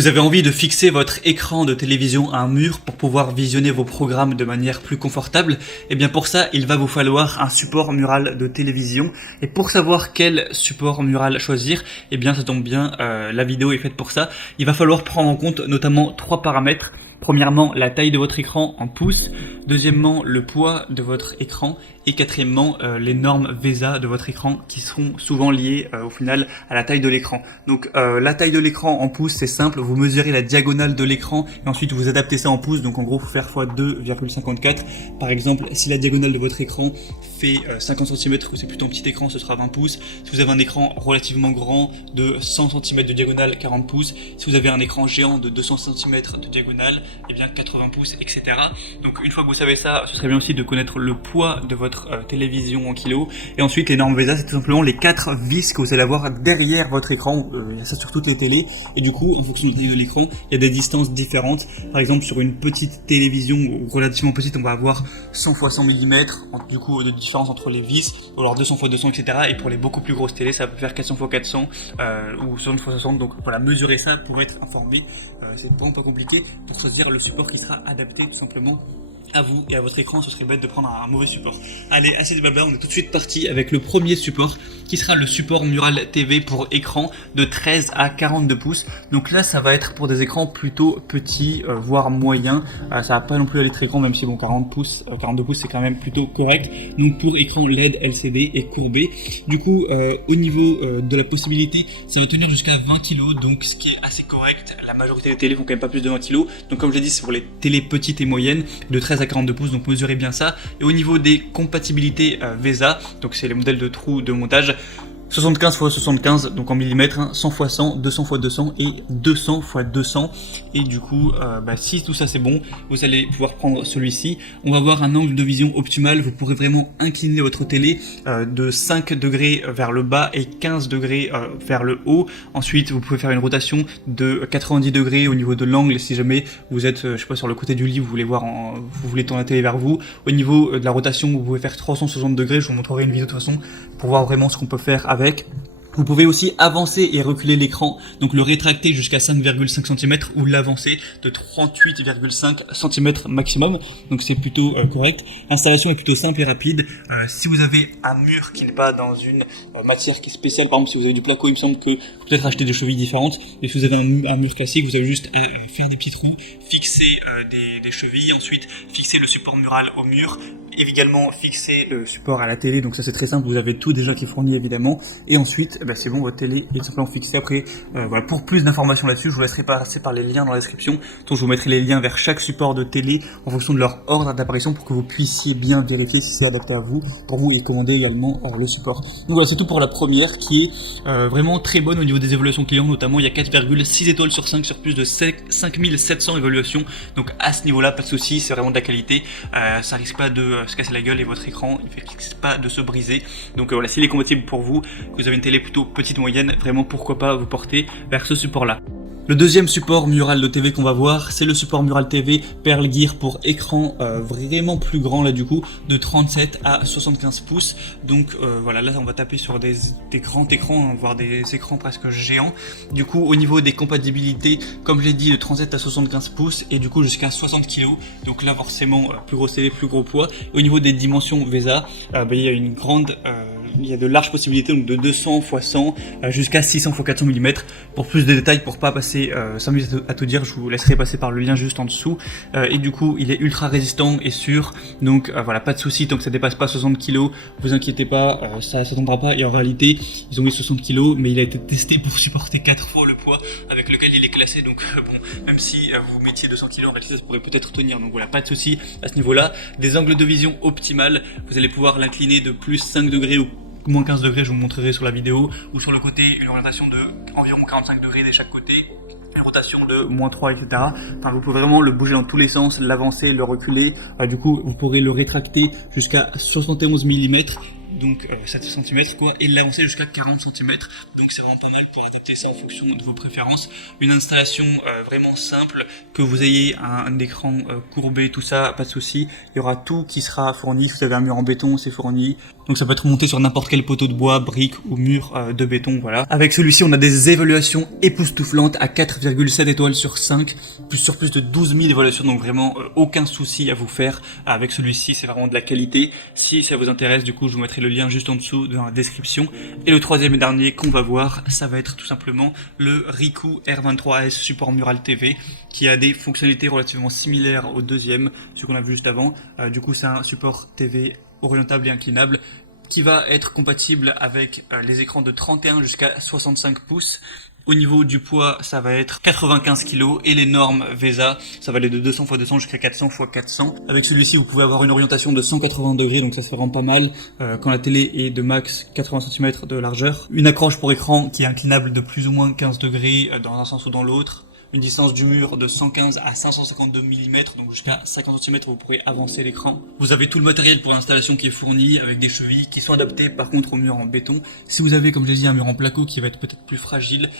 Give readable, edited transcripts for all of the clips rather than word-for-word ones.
Vous avez envie de fixer votre écran de télévision à un mur pour pouvoir visionner vos programmes de manière plus confortable. Et bien pour ça, il va vous falloir un support mural de télévision. Et pour savoir quel support mural choisir, eh bien ça tombe bien, la vidéo est faite pour ça. Il va falloir prendre en compte notamment 3 paramètres. Premièrement, la taille de votre écran en pouces. Deuxièmement, le poids de votre écran. Et quatrièmement, les normes VESA de votre écran qui seront souvent liées au final à la taille de l'écran. Donc la taille de l'écran en pouces, c'est simple. Vous mesurez la diagonale de l'écran et ensuite vous adaptez ça en pouces. Donc en gros, il faut faire x 2,54. Par exemple, si la diagonale de votre écran fait 50 cm, que c'est plutôt un petit écran, ce sera 20 pouces. Si vous avez un écran relativement grand de 100 cm de diagonale, 40 pouces. Si vous avez un écran géant de 200 cm de diagonale, et bien 80 pouces, etc. Donc une fois que vous savez ça, ce serait bien aussi de connaître le poids de votre télévision en kilos. Et ensuite, les normes VESA, c'est tout simplement les 4 vis que vous allez avoir derrière votre écran. Il y a ça sur toutes les télés. Et du coup, en fonction de la taille de l'écran, il y a des distances différentes. Par exemple, sur une petite télévision relativement petite, on va avoir 100 x 100 mm. Du coup, de différence entre les vis, ou alors 200 x 200, etc. Et pour les beaucoup plus grosses télés, ça peut faire 400 x 400 ou 60 x 60. Donc voilà, mesurez ça pour être informé. C'est vraiment pas compliqué pour choisir le support qui sera adapté tout simplement à vous et à votre écran. Ce serait bête de prendre un mauvais support. Allez, assez de blabla, on est tout de suite parti avec le premier support qui sera le support Mural TV pour écran de 13 à 42 pouces. Donc là, ça va être pour des écrans plutôt petits, voire moyens. Ça va pas non plus aller très grand, même si bon, 40 pouces, 42 pouces, c'est quand même plutôt correct. Donc pour écran LED, LCD et courbé. Du coup, au niveau de la possibilité, ça va tenir jusqu'à 20 kg, donc ce qui est assez correct. La majorité des télés font quand même pas plus de 20 kg. Donc comme je l'ai dit, c'est pour les télés petites et moyennes de 13 à 42 pouces, donc mesurez bien ça. Et au niveau des compatibilités VESA, donc c'est les modèles de trous de montage, 75 x 75, donc en millimètres, 100 x 100, 200 x 200 et 200 x 200. Et du coup, si tout ça c'est bon, vous allez pouvoir prendre celui-ci. On va avoir un angle de vision optimal. Vous pourrez vraiment incliner votre télé de 5 degrés vers le bas et 15 degrés vers le haut. Ensuite, vous pouvez faire une rotation de 90 degrés au niveau de l'angle si jamais vous êtes, je sais pas, sur le côté du lit, vous voulez vous voulez tourner la télé vers vous. Au niveau de la rotation, vous pouvez faire 360 degrés. Je vous montrerai une vidéo de toute façon pour voir vraiment ce qu'on peut faire avec. Vous pouvez aussi avancer et reculer l'écran, donc le rétracter jusqu'à 5,5 cm ou l'avancer de 38,5 cm maximum, donc c'est plutôt correct. L'installation est plutôt simple et rapide. Si vous avez un mur qui n'est pas dans une matière qui est spéciale, par exemple si vous avez du placo, il me semble que vous pouvez peut-être acheter des chevilles différentes, mais si vous avez un mur classique, vous avez juste à faire des petits trous, fixer des chevilles, ensuite fixer le support mural au mur, et également fixer le support à la télé, donc ça c'est très simple, vous avez tout déjà qui est fourni évidemment, et ensuite c'est bon, votre télé est simplement fixée. Après, voilà, pour plus d'informations là-dessus, je vous laisserai passer par les liens dans la description. Donc je vous mettrai les liens vers chaque support de télé en fonction de leur ordre d'apparition pour que vous puissiez bien vérifier si c'est adapté à vous, pour vous, et commander également le support. Donc voilà, c'est tout pour la première qui est vraiment très bonne au niveau des évaluations clients, notamment il y a 4,6 étoiles sur 5 sur plus de 5700 évaluations. Donc à ce niveau-là, pas de souci, c'est vraiment de la qualité. Ça risque pas de se casser la gueule et votre écran, il risque pas de se briser. Donc voilà, s'il est compatible pour vous, que vous avez une télé plutôt petite moyenne, vraiment pourquoi pas vous porter vers ce support là. Le deuxième support mural de TV qu'on va voir, c'est le support mural TV Pearl Gear pour écran vraiment plus grand là du coup, de 37 à 75 pouces. Donc voilà, là on va taper sur des grands écrans, voire des écrans presque géants. Du coup au niveau des compatibilités, comme je l'ai dit, de 37 à 75 pouces et du coup jusqu'à 60 kg. Donc là forcément plus grosse télé, plus gros poids. Au niveau des dimensions VESA, il y a une grande... il y a de larges possibilités, donc de 200 x 100 jusqu'à 600 x 400 mm. Pour plus de détails, pour pas passer 5 minutes à tout dire, je vous laisserai passer par le lien juste en dessous. Et du coup, il est ultra résistant et sûr, donc voilà, pas de souci tant que ça dépasse pas 60 kg. Vous inquiétez pas, ça tombera pas. Et en réalité, ils ont mis 60 kg, mais il a été testé pour supporter 4 fois le poids avec lequel il est classé. Donc bon, même si vous mettiez 200 kg, en réalité, ça pourrait peut-être tenir. Donc voilà, pas de souci à ce niveau-là. Des angles de vision optimales, vous allez pouvoir l'incliner de plus 5 degrés ou moins 15 degrés, je vous montrerai sur la vidéo, ou sur le côté une orientation de environ 45 degrés de chaque côté, une rotation de -3, etc. Enfin, vous pouvez vraiment le bouger dans tous les sens, l'avancer, le reculer. Du coup, vous pourrez le rétracter jusqu'à 71 mm, donc 7 cm quoi, et l'avancer jusqu'à 40 cm. Donc c'est vraiment pas mal pour adapter ça en fonction de vos préférences. Une installation vraiment simple, que vous ayez un écran courbé, tout ça, pas de souci. Il y aura tout qui sera fourni. Si vous avez un mur en béton, c'est fourni. Donc ça peut être monté sur n'importe quel poteau de bois, brique ou mur de béton, voilà. Avec celui-ci, on a des évaluations époustouflantes à 4,7 étoiles sur 5, sur plus de 12 000 évaluations, donc vraiment aucun souci à vous faire avec celui-ci, c'est vraiment de la qualité. Si ça vous intéresse, du coup, je vous mettrai le lien juste en dessous dans la description. Et le troisième et dernier qu'on va voir, ça va être tout simplement le Ricoh R23S support mural TV, qui a des fonctionnalités relativement similaires au deuxième, ce qu'on a vu juste avant. Du coup, c'est un support TV orientable et inclinable qui va être compatible avec les écrans de 31 jusqu'à 65 pouces. Au niveau du poids, ça va être 95 kg et les normes VESA, ça va aller de 200 x 200 jusqu'à 400 x 400. Avec celui-ci, vous pouvez avoir une orientation de 180 degrés, donc ça se fait vraiment pas mal quand la télé est de max 80 cm de largeur. Une accroche pour écran qui est inclinable de plus ou moins 15 degrés dans un sens ou dans l'autre. Une distance du mur de 115 à 552 mm, donc jusqu'à 50 cm vous pourrez avancer l'écran. Vous avez tout le matériel pour l'installation qui est fourni avec des chevilles qui sont adaptées par contre au mur en béton. Si vous avez, comme je l'ai dit, un mur en placo qui va être peut-être plus fragile,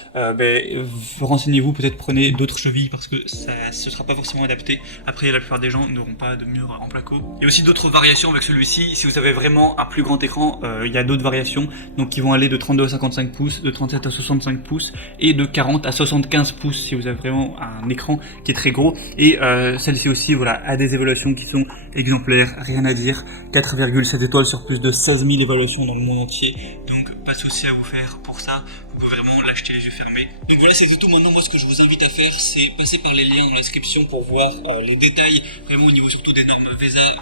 renseignez-vous, peut-être prenez d'autres chevilles parce que ce sera pas forcément adapté. Après la plupart des gens n'auront pas de mur en placo. Il y a aussi d'autres variations avec celui-ci. Si vous avez vraiment un plus grand écran, il y a d'autres variations donc qui vont aller de 32 à 55 pouces, de 37 à 65 pouces et de 40 à 75 pouces si vous avez vraiment un écran qui est très gros. Et celle-ci aussi, voilà, a des évaluations qui sont exemplaires, rien à dire. 4,7 étoiles sur plus de 16 000 évaluations dans le monde entier, donc pas de souci à vous faire pour ça. Vous pouvez vraiment l'acheter les yeux fermés. Donc voilà, c'est tout. Maintenant, moi, ce que je vous invite à faire, c'est passer par les liens dans la description pour voir les détails, vraiment au niveau surtout des normes VESA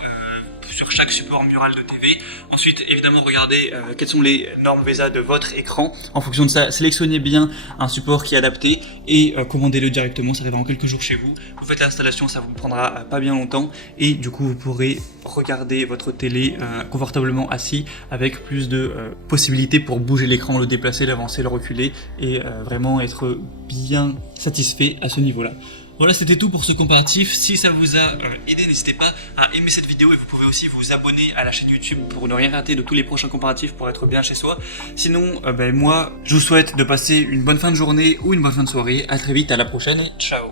sur chaque support mural de TV. Ensuite, évidemment, regardez quelles sont les normes VESA de votre écran. En fonction de ça, sélectionnez bien un support qui est adapté et commandez-le directement. Ça arrivera en quelques jours chez vous. Vous faites l'installation, ça vous prendra pas bien longtemps et du coup, vous pourrez regarder votre télé confortablement assis avec plus de possibilités pour bouger l'écran, le déplacer, l'avancer, le reculer et vraiment être bien satisfait à ce niveau-là. Voilà, c'était tout pour ce comparatif. Si ça vous a aidé, n'hésitez pas à aimer cette vidéo et vous pouvez aussi vous abonner à la chaîne YouTube pour ne rien rater de tous les prochains comparatifs pour être bien chez soi. Sinon, moi, je vous souhaite de passer une bonne fin de journée ou une bonne fin de soirée. À très vite, à la prochaine et ciao.